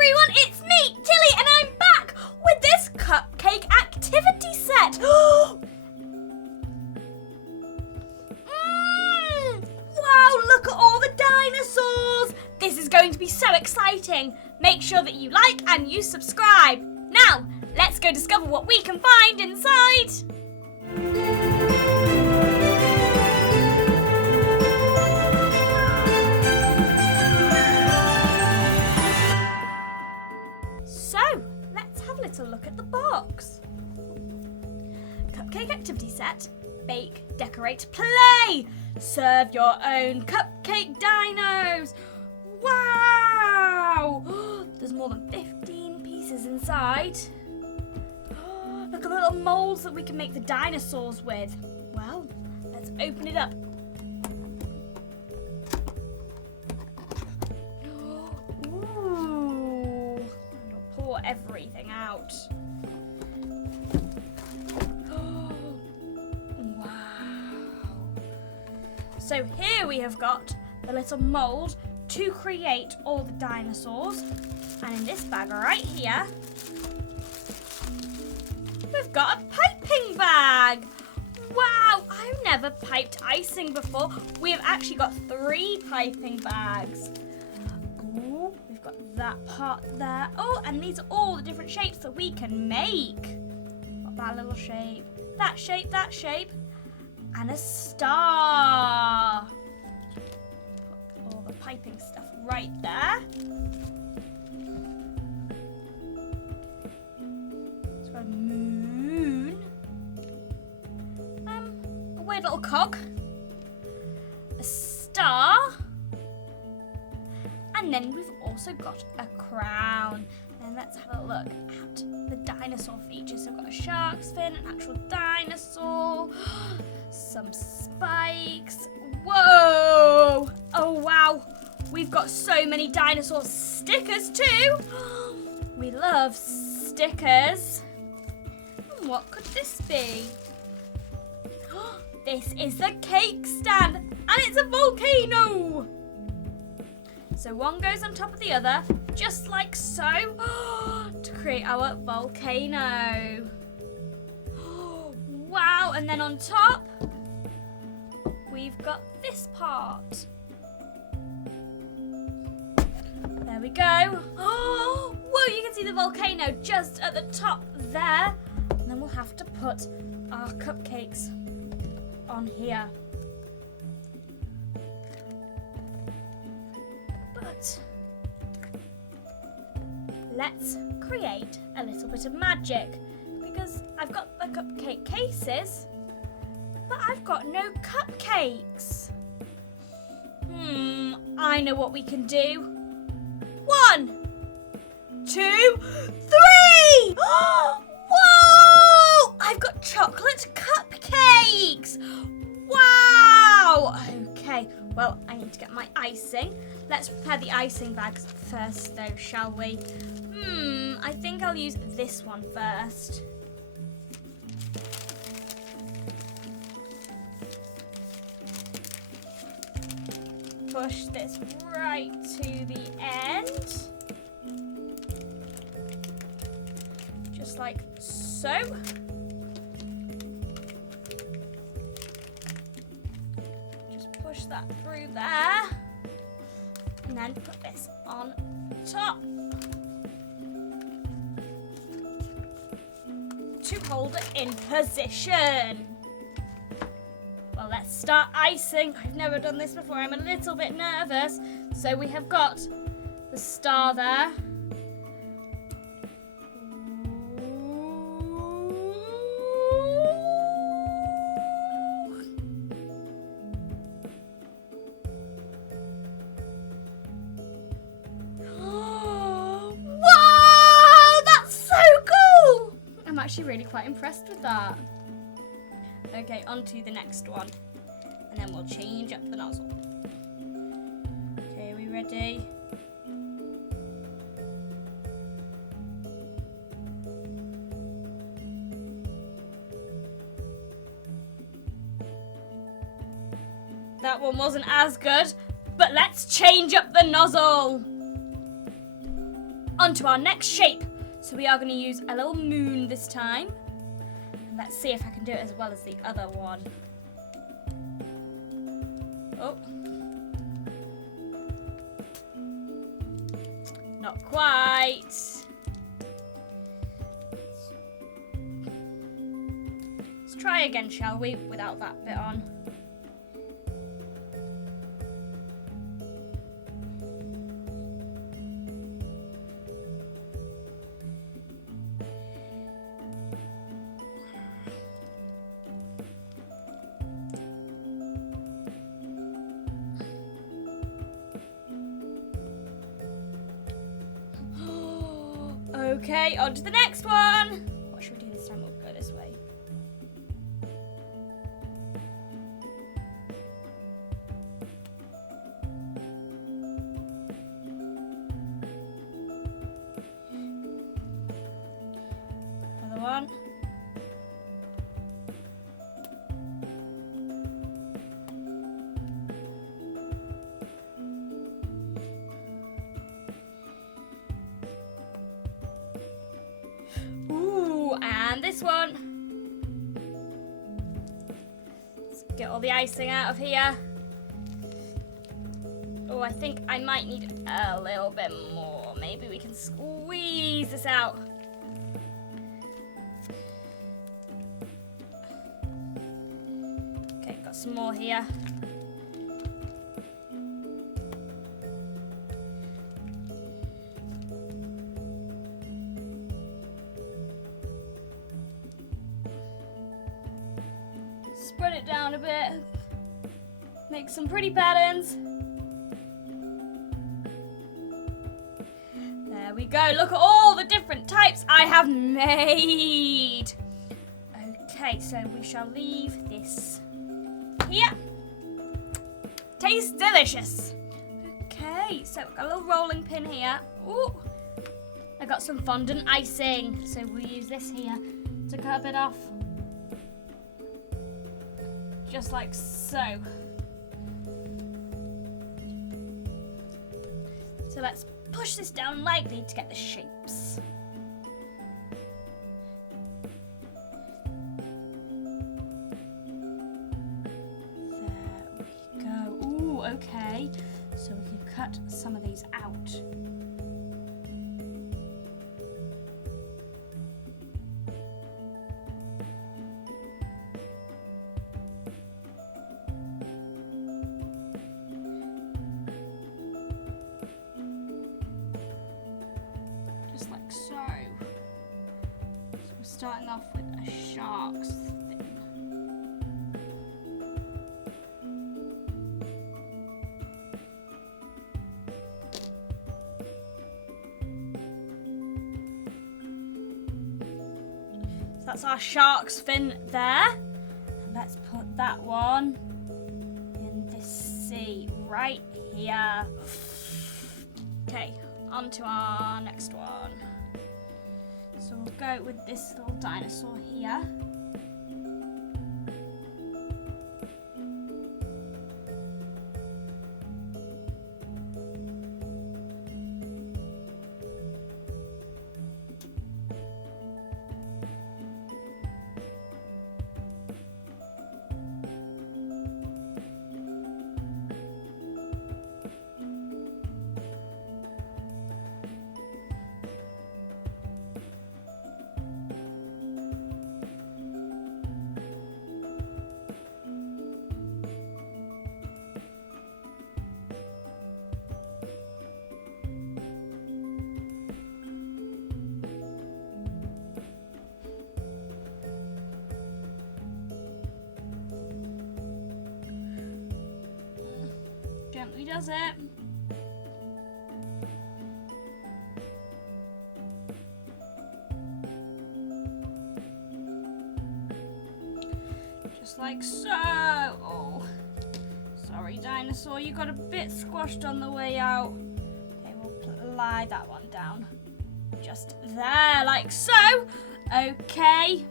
everyone, it's me, Tilly, and I'm back with this cupcake activity set. Wow, look at all the dinosaurs. This is going to be so exciting. Make sure that you like and you subscribe. Now, let's go discover what we can find inside. So, let's have a little look at the box. Cupcake activity set. Bake, decorate, play. Serve your own cupcake dinos. Wow! There's more than 15 pieces inside. Look at the little molds that we can make the dinosaurs with. Well, let's open it up. Ooh! I'll pour everything out. So here we have got the little mould to create all the dinosaurs. And in this bag right here, we've got a piping bag. Wow, I've never piped icing before. We have actually got 3 piping bags. Ooh, we've got that part there. Oh, and these are all the different shapes that we can make. Got that little shape, that shape, that shape. And a star. Put all the piping stuff right there. It's got a moon. A weird little cog. A star. And then we've also got a crown. And let's have a look at the dinosaur features. So we've got a shark's fin, an actual dinosaur, some spikes. Whoa! Oh wow, we've got so many dinosaur stickers too. We love stickers. And what could this be? This is the cake stand, and it's a volcano. So one goes on top of the other, just like so, to create our volcano. Wow, and then on top, we've got this part. There we go. Oh, whoa, you can see the volcano just at the top there. And then we'll have to put our cupcakes on here. But let's create a little bit of magic, because I've got the cupcake cases, but I've got no cupcakes. I know what we can do. 1, 2, 3! Whoa! I've got chocolate cupcakes! Wow! Okay, well, I need to get my icing. Let's prepare the icing bags first though, shall we? I think I'll use this one first. Push this right to the end. Just like so. Just push that through there. And then put this on top to hold it in position. Well, let's start icing. I've never done this before. I'm a little bit nervous. So we have got the star there. Actually really quite impressed with that. Okay, on to the next one, and then we'll change up the nozzle. Okay, are we ready? That one wasn't as good, but let's change up the nozzle. onto our next shape. So we are going to use a little moon this time. And let's see if I can do it as well as the other one. Oh. Not quite. Let's try again, shall we, without that bit on. Okay, on to the next one. What should we do this time? We'll go this way. Another one. And this one. Let's get all the icing out of here. Oh, I think I might need a little bit more. Maybe we can squeeze this out. Okay, got some more here. Spread it down a bit. Make some pretty patterns. There we go. Look at all the different types I have made. Okay, so we shall leave this here. Tastes delicious. Okay, so we've got a little rolling pin here. Ooh, I got some fondant icing. So we'll use this here to cut a bit off. Just like so. So let's push this down lightly to get the shapes. There we go. Ooh, okay. So we can cut some of these out. Starting off with a shark's fin. So that's our shark's fin there. And let's put that one in this sea right here. Okay, on to our next one. So we'll go with this little dinosaur here. Gently does it. Just like so. Oh, sorry, dinosaur, you got a bit squashed on the way out. Okay, we'll lie that one down. Just there, like so. Okay.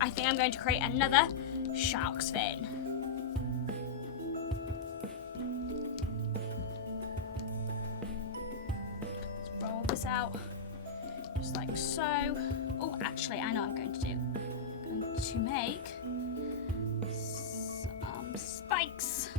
I think I'm going to create another shark's fin. this out just like so. Oh, actually, I know what I'm going to do. I'm going to make some spikes.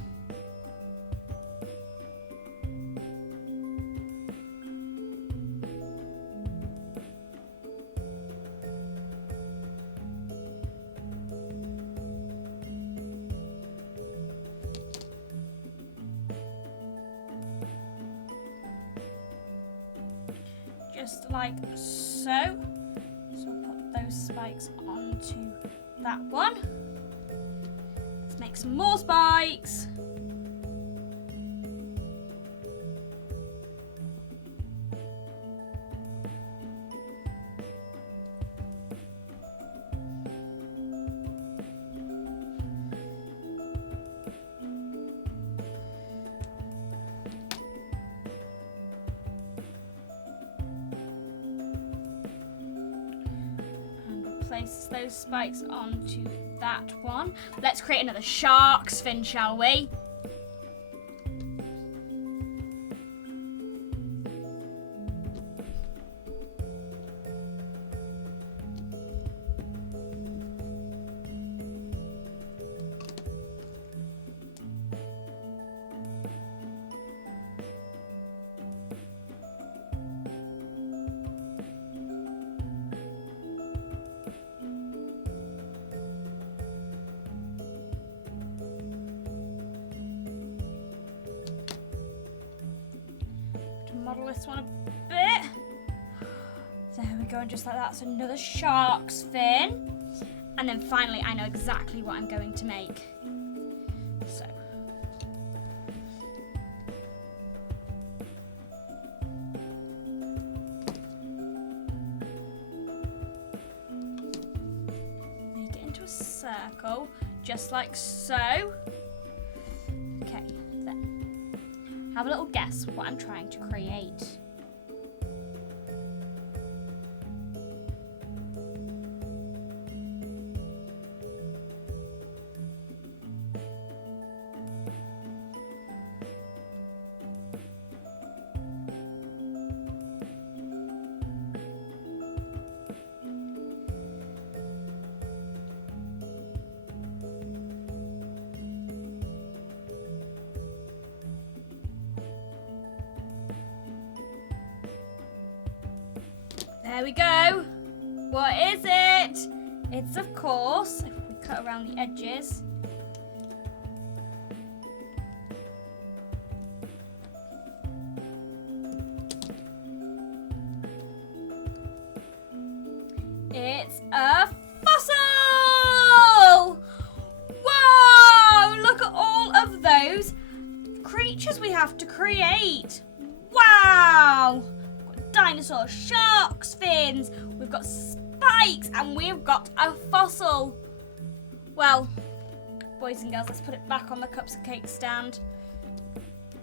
Just like so. So we'll put those spikes onto that one. Let's make some more spikes. Place those spikes onto that one. Let's create another shark's fin, shall we? Model this one a bit. There we go, and just like that, so another shark's fin. And then finally, I know exactly what I'm going to make. So. Make it into a circle, just like so. Okay, then. Have a little guess what I'm trying to create. There we go. What is it? It's, of course, if we cut around the edges. It's a fossil! Wow! Look at all of those creatures we have to create. Wow! Dinosaur, sharks, fins, we've got spikes, and we've got a fossil. Well, boys and girls, let's put it back on the cupcake stand.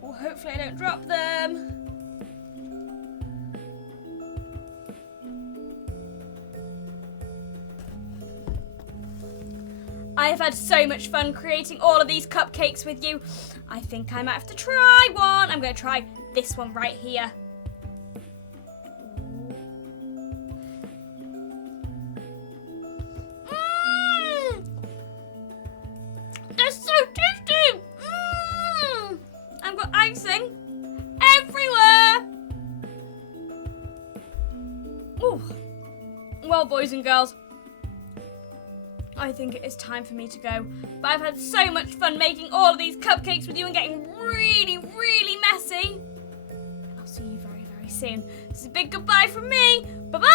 Well, hopefully I don't drop them. I have had so much fun creating all of these cupcakes with you. I think I might have to try one. I'm going to try this one right here. Icing everywhere. Ooh. Well, boys and girls, I think it is time for me to go. But I've had so much fun making all of these cupcakes with you and getting really, really messy. And I'll see you very, very soon. This is a big goodbye from me. Bye-bye.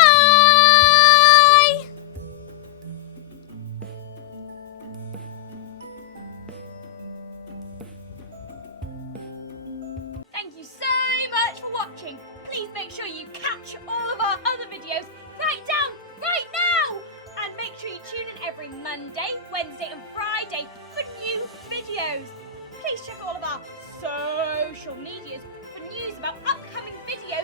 Please make sure you catch all of our other videos right now. And make sure you tune in every Monday, Wednesday and Friday for new videos. Please check all of our social medias for news about upcoming videos